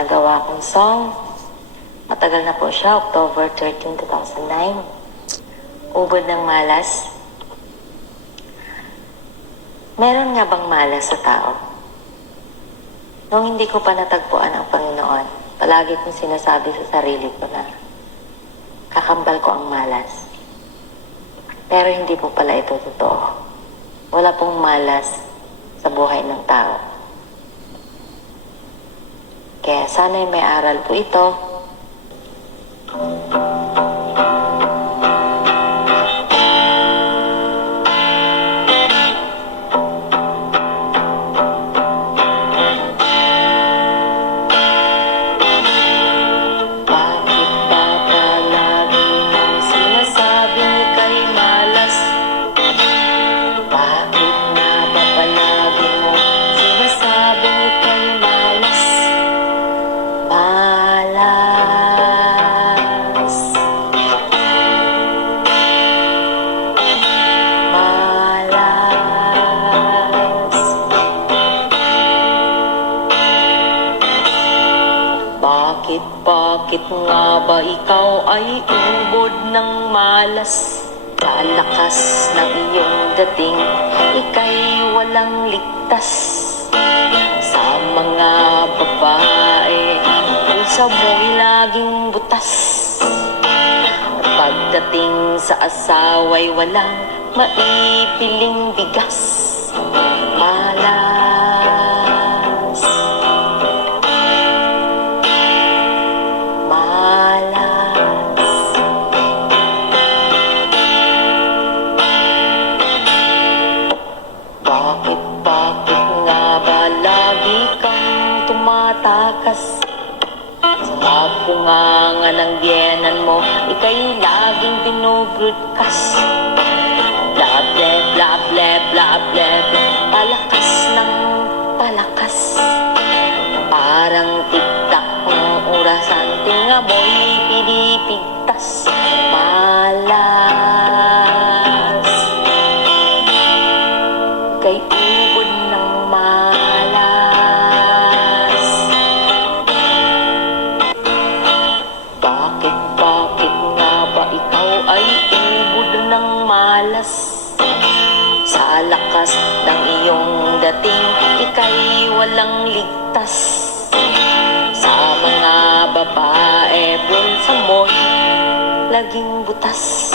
nagawa kong song. Matagal na po siya, October 13, 2009. Ubod ng malas. Meron nga bang malas sa tao? Nung hindi ko pa natagpuan ang Panginoon, palagi kong sinasabi sa sarili ko na kakambal ko ang malas. Pero hindi po pala ito totoo. Wala pong malas sa buhay ng tao. Kaya sana'y may aral po ito. Bakit ba palagi mong sinasabing ika'y malas? Bakit nga ba palagi mong sinasabing ika'y malas? Malas. Malas. Bakit nga ba ikaw ay ubod ng malas? Sa lakas ng iyong dating, ika'y walang ligtas. Sa mga babae, pulsa mo'y laging butas. At pagdating sa asawa'y walang maipiling bigas. Malas. Malas. Bakit nga ba lagi kang tumatakas? Sa punganga ng biyenan mo, ika'y laging binubroadcast. Blah, blah, blah, blah, blah, blah, blah. Palakas ng palakas. Parang tiktak ng orasan, tinga mo'y pinipigtas. Malas. Kay ubod ng malas. Bakit nga ba ikaw ay ubod ng malas? Sa lakas ng iyong dating, ika'y walang ligtas. Sa mga babae, pulsa mo'y laging butas.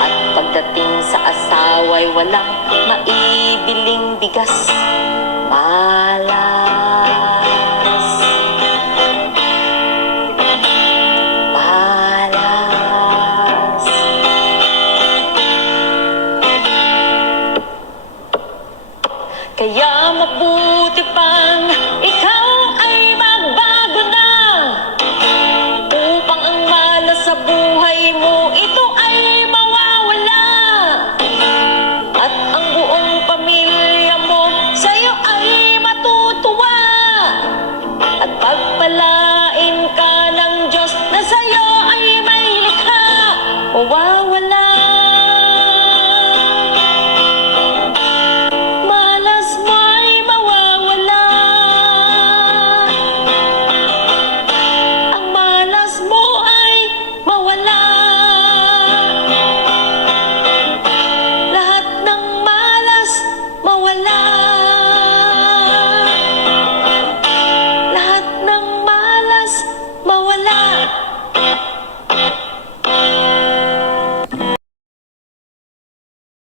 At pagdating sa asawa'y walang maibiling bigas. Malas. Malas. Kaya mabuti pang ikaw ay magbago na, upang ang malas sa buhay mo, ito ay mawawala. At ang buong pamilya mo sa'yo ay matutuwa. At pagpalain ka ng Diyos na sa'yo ay may likha. Mawawala. Malas mo ay mawawala. Ang malas mo ay mawala. Lahat ng malas mawala. Lahat ng malas mawala.